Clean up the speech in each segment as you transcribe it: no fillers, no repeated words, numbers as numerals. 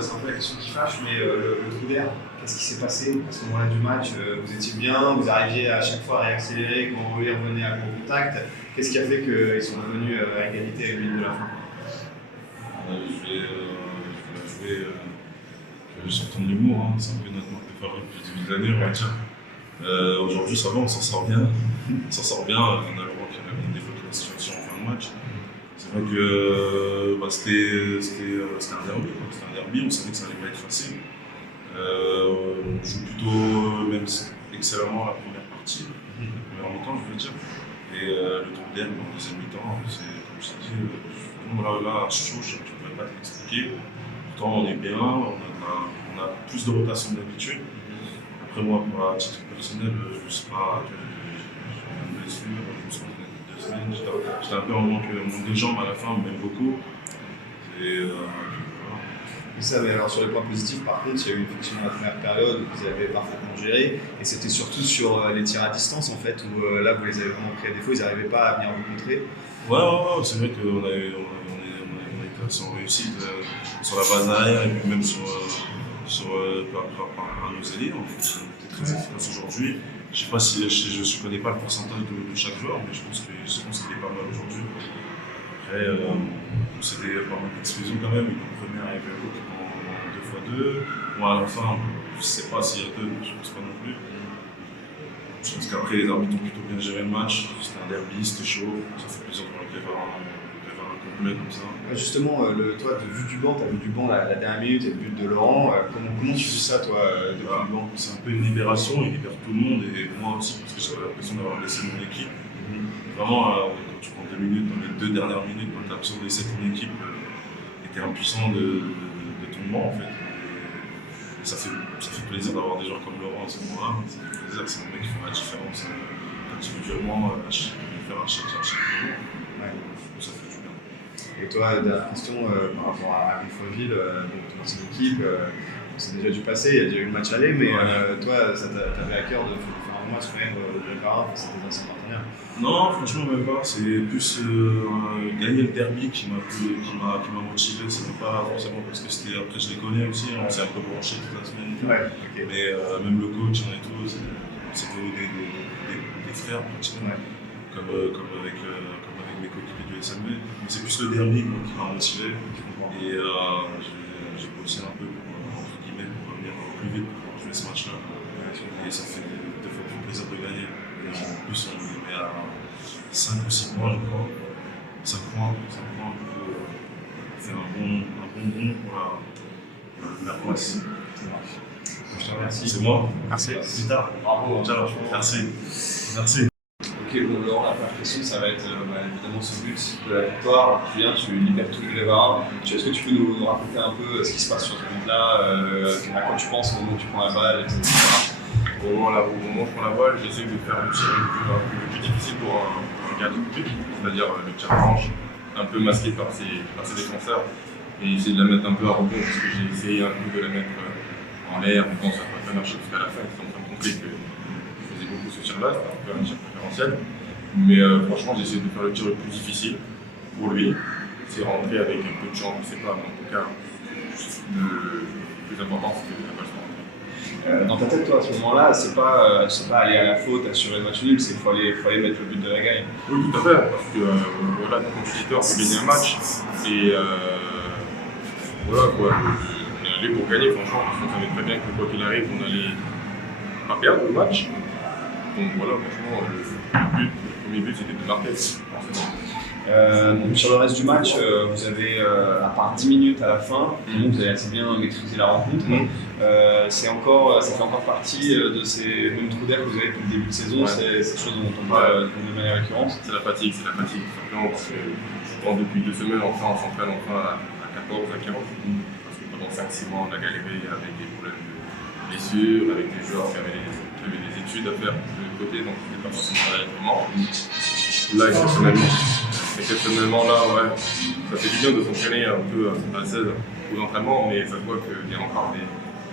c'est un peu la question qui fâche, mais le trou d'air, qu'est-ce qui s'est passé à ce moment-là du match? Vous étiez bien, vous arriviez à chaque fois à réaccélérer quand ils revenaient à gros contact. Qu'est-ce qui a fait qu'ils sont revenus à égalité à une minute de la fin? Je vais sur ton humour, hein. C'est un peu notre marque de fabrique depuis le début de l'année, on va dire. Aujourd'hui, ça va, on s'en sort bien. On s'en sort bien, on a le roi qui a bien développé la situation en fin de match. C'est vrai que c'était un derby, quoi. C'était un derby, on savait que ça allait pas être facile. On joue plutôt même excellemment la première partie, la première mi-temps, je veux dire. Et le tour d'air en deuxième mi-temps, c'est comme je t'ai dit, là, chaud, je ne pourrais pas t'expliquer. Pourtant, on est bien, on a plus de rotation que d'habitude. Après, moi, à titre personnel, je ne sais pas, j'ai une blessure, je me suis entraîné 2 semaines. J'étais un peu en manque des jambes à la fin, même beaucoup. Et voilà. Ça, mais alors sur les points positifs, par contre, il y a eu effectivement la première période où vous avez parfaitement géré, et c'était surtout sur les tirs à distance en fait, où là vous les avez vraiment pris à défaut, ils n'arrivaient pas à venir vous contrer. Ouais, c'est vrai qu'on a été sans réussite sur la base arrière et puis même par nos alliés. On était très efficace aujourd'hui. Je sais pas si je connais pas le pourcentage de chaque joueur, mais je pense qu'il est pas mal aujourd'hui. Après, c'était pas mal d'exclusion quand même. Ils comprenaient arriver en 2x2. Moi, à la fin, je sais pas s'il y a 2, je pense pas non plus. Je pense qu'après, les arbitres ont plutôt bien géré le match. C'était un derby, c'était chaud. Ça fait plaisir de voir le Clévard complet comme ça. Justement, toi, de vue du banc, tu as vu du banc la dernière minute et le but de Laurent. Comment tu vis ça, toi, depuis le banc? C'est un peu une libération, il libère tout le monde et moi aussi, parce que j'avais l'impression d'avoir laissé mon équipe. Vraiment, quand tu prends 2 minutes, dans les 2 dernières minutes, quand tu as l'impression de laisser ton équipe, et tu es impuissant de ton banc en fait. Et ça fait plaisir d'avoir des joueurs comme Laurent à ce moment-là. Ça fait plaisir, c'est un mec qui fait la différence individuellement, faire un chaque moment. Ouais. Ça fait du bien. Et toi, dernière question par rapport à Villefranche-Ville, ton ancienne équipe, c'est déjà du passé, il y a déjà eu le match aller, mais toi, ça t'avait à cœur de faire un match quand même de Clévard face à tes anciens partenaires? Non, franchement, même pas. C'est plus gagner le derby qui m'a motivé. C'était pas forcément parce que après je les connais aussi, on s'est un peu branché toute la semaine. Ouais, okay. Mais même le coach, on est tous, c'est des frères pratiquement, comme avec mes coéquipiers du SMB. Mais c'est plus le derby qui m'a motivé. Et j'ai bossé un peu pour revenir plus vite pour jouer ce match-là. Et ça fait 2 fois plus plaisir de gagner. Et en plus, on est à 5 ou 6 points, je crois. 5 points, on peut faire un bon pour la place. Je te remercie. C'est moi. Merci. Plus tard. Bravo. Ciao. Merci. Ok, bon, Laurent, la première question, ça va être évidemment ce but de la victoire. Tu libères tout le Clévard. Est-ce que tu peux nous raconter un peu ce qui se passe sur ce but-là, à quoi tu penses au moment où tu prends la balle, etc. Au moment où je prends la balle, j'essaie de faire le tir le plus difficile pour un gardien de but, c'est-à-dire le tir franche, un peu masqué par ses défenseurs, et essayer de la mettre un peu à rebond, parce que j'ai essayé un peu de la mettre en l'air, mais bon, ça n'a pas marché jusqu'à la fin, ils sont en train de compter que je faisais beaucoup ce tir-là, c'était un peu un tir préférentiel. Mais franchement, j'ai essayé de faire le tir le plus difficile pour lui. C'est rentrer avec un peu de chance, je ne sais pas, mais en tout cas, le plus important, c'est que la balle soit rentrée. Dans ta tête, toi, à ce moment-là, c'est pas aller à la faute, assurer le match nul, c'est qu'il faut aller mettre le but de la gagne. Oui, tout à fait, parce que voilà, le compétiteur peut gagner un match. Et voilà, quoi, on est allé pour gagner, franchement, parce qu'on savait très bien que quoi qu'il arrive, on allait pas perdre le match. Donc voilà, franchement, le premier but, c'était de marquer. Sur le reste du match, vous avez, à part 10 minutes à la fin, vous avez assez bien maîtrisé la rencontre. Ça fait encore partie de ces mêmes trous d'air que vous avez depuis le début de saison, c'est ces choses dont on parle de manière récurrente. C'est la fatigue, tout simplement, parce que je pense depuis 2 semaines, on s'entraîne à 14, à 15. Parce que pendant 5-6 mois, on a galéré avec des problèmes de blessures, avec des joueurs qui avaient des études à faire de l'autre côté, donc c'était pas forcément à l'entraînement. Là, exceptionnellement, là, ouais, ça fait du bien de s'entraîner un peu à 16 aux entraînements, mais ça se voit qu'il y a encore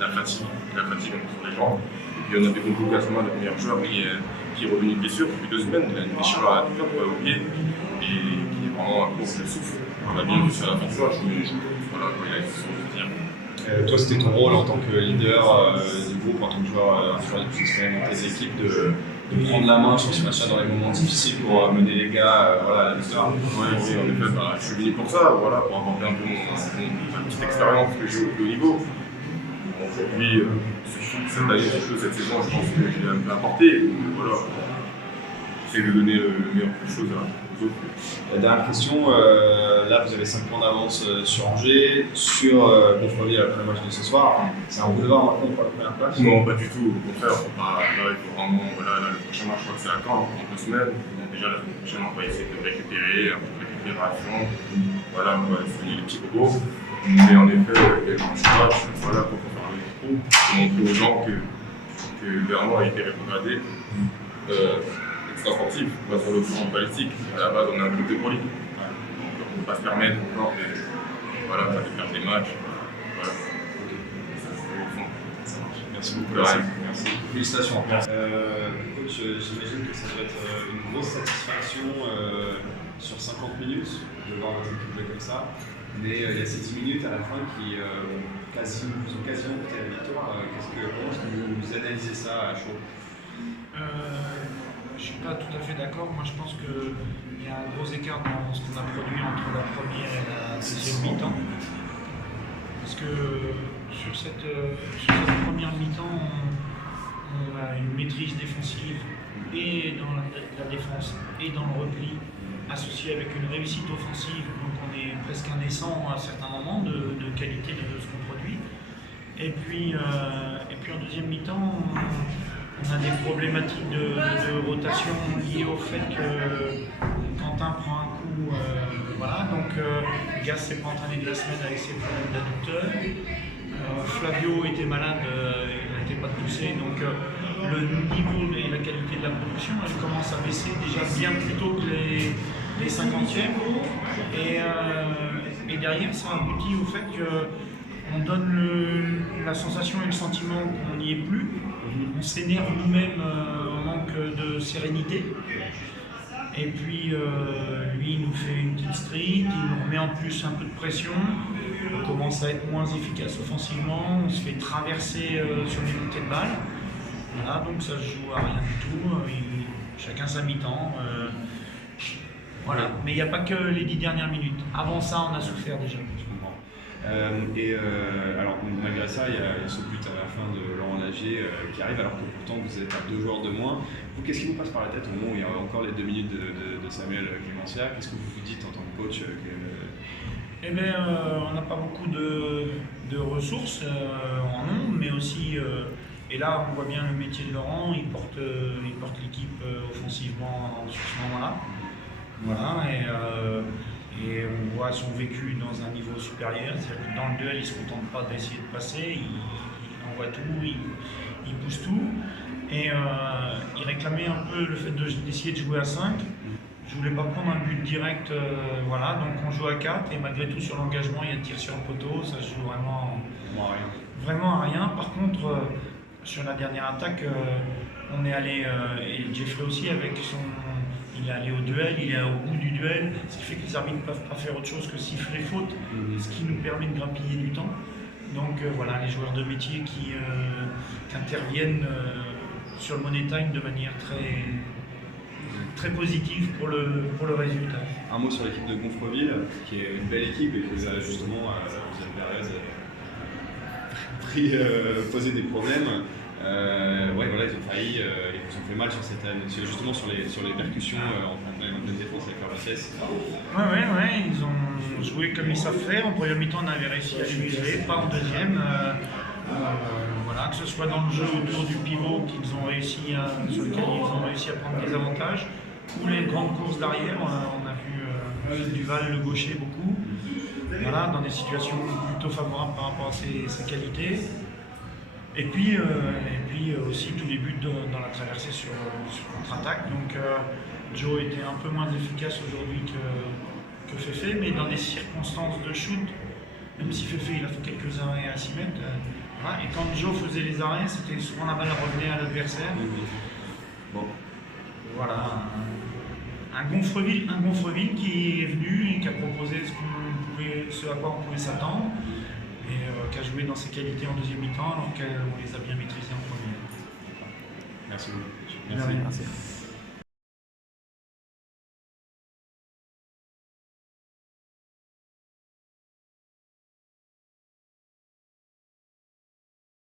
la fatigue sur les jambes. Et puis on a des convoqués à ce moment, le meilleur joueur qui est revenu de blessure depuis 2 semaines, il a une déchirure à la douleur au pied, et qui est vraiment un court de souffle. On a bien vu ça à la fin du match, mais voilà, il a une façon de dire. Toi, c'était ton rôle en tant que leader du groupe, en tant que joueur le plus expérimenté des équipes, de prendre la main sur ce match dans les moments difficiles pour mener les gars à la victoire. Oui, en effet, je suis venu pour ça, pour apporter un peu ma petite expérience que j'ai au plus haut niveau. Aujourd'hui, cette année, surtout cette saison, je pense que je l'ai un peu apporté. Voilà. J'essaie de donner le meilleur des choses aux autres. La dernière question, là vous avez 5 points d'avance sur Angers, sur Gonfreville après le match de ce soir. C'est un boulevard maintenant pour la première place? Non, pas du tout. Au contraire, là, il faut vraiment. Là, le prochain match, je crois que c'est à Caen, dans 2 semaines. Donc, déjà, la semaine prochaine, on va essayer de récupérer, un peu de récupération. Voilà, on va soigner les petits bobos. Mais en effet, il y a un match, voilà, pour faire le trou, pour montrer aux gens que Vernon a été rétrogradé. Sportif, pas sur le plan politique. À la base, on a un groupe de pro. Donc, on ne peut pas se permettre encore de perdre des matchs. Voilà. Ça marche. Merci beaucoup. Merci. Félicitations. Coach, j'imagine que ça doit être une grosse satisfaction sur 50 minutes de voir votre équipe jouer comme ça. Mais il y a ces 10 minutes à la fin qui ont quasiment coûté la victoire. Comment est-ce que vous analysez ça à chaud? Je ne suis pas tout à fait d'accord. Moi, je pense qu'il y a un gros écart dans ce qu'on a produit entre la première et la deuxième mi-temps. Parce que sur cette première mi-temps, on a une maîtrise défensive et dans la défense et dans le repli, associée avec une réussite offensive. Donc, on est presque indécent à certains moments de qualité de ce qu'on produit. Et puis en deuxième mi-temps, on a des problématiques de rotation liées au fait que Quentin prend un coup. Donc Gas s'est pas entraîné de la semaine avec ses problèmes d'adducteur. Flavio était malade, il n'arrêtait pas de tousser. Donc le niveau et la qualité de la production, elle commence à baisser déjà bien plus tôt que les 50e. Et derrière, ça aboutit au fait qu'on donne la sensation et le sentiment qu'on n'y est plus. On s'énerve nous-mêmes au manque de sérénité. Et puis lui, il nous fait une petite streak, il nous remet en plus un peu de pression. On commence à être moins efficace offensivement, on se fait traverser sur les montées de balles. Voilà, donc ça se joue à rien du tout. Chacun sa mi-temps. Voilà, mais il n'y a pas que les 10 dernières minutes. Avant ça, on a souffert déjà. Alors malgré ça, il y a ce but à la fin de Laurent Lagier qui arrive alors que pourtant vous êtes à 2 joueurs de moins. Qu'est-ce qui vous passe par la tête au moment où il y a encore les 2 minutes de Samuel Clémentia? Qu'est-ce que vous vous dites en tant que coach? Eh bien, on n'a pas beaucoup de ressources en nombre, mais aussi, et là on voit bien le métier de Laurent, il porte l'équipe offensivement sur ce moment-là. Voilà, et on voit son vécu dans un niveau supérieur, c'est-à-dire que dans le duel, il ne se contente pas d'essayer de passer, il envoie tout, il pousse tout. Et il réclamait un peu le fait d'essayer de jouer à 5. Je ne voulais pas prendre un but direct, donc on joue à 4 et malgré tout sur l'engagement, il y a tir sur le poteau, ça se joue vraiment à rien. Par contre, sur la dernière attaque, on est allé, et Jeffrey aussi avec il est allé au duel, il est au bout du duel, ce qui fait que les arbitres ne peuvent pas faire autre chose que siffler faute, ce qui nous permet de grappiller du temps. Donc les joueurs de métier qui interviennent sur le Money Time de manière très positive pour le résultat. Un mot sur l'équipe de Gonfreville, qui est une belle équipe et que vous avez justement, posé des problèmes. Ils ont failli, ils vous ont fait mal sur cette année, justement sur les percussions en pleine défense avec leur vitesse. Ouais, ils ont joué comme ils savent faire. En première mi-temps, on avait réussi à les museler, pas en deuxième. Que ce soit dans le jeu autour du pivot sur lequel ils ont réussi à prendre des avantages, ou les grandes courses d'arrière, on a vu Duval le gaucher beaucoup, dans des situations plutôt favorables par rapport à ses qualités. Et puis aussi tous les buts dans la traversée sur contre-attaque. Donc Joe était un peu moins efficace aujourd'hui que Féfé, mais dans des circonstances de shoot, même si Féfé il a fait quelques arrêts à 6 mètres. Et quand Joe faisait les arrêts, c'était souvent la balle revenait à l'adversaire. Bon. Voilà, un Gonfreville qui est venu et qui a proposé ce à quoi on pouvait s'attendre. et qui a joué dans ses qualités en deuxième mi-temps alors qu'on les a bien maîtrisées en première. Merci beaucoup. Merci.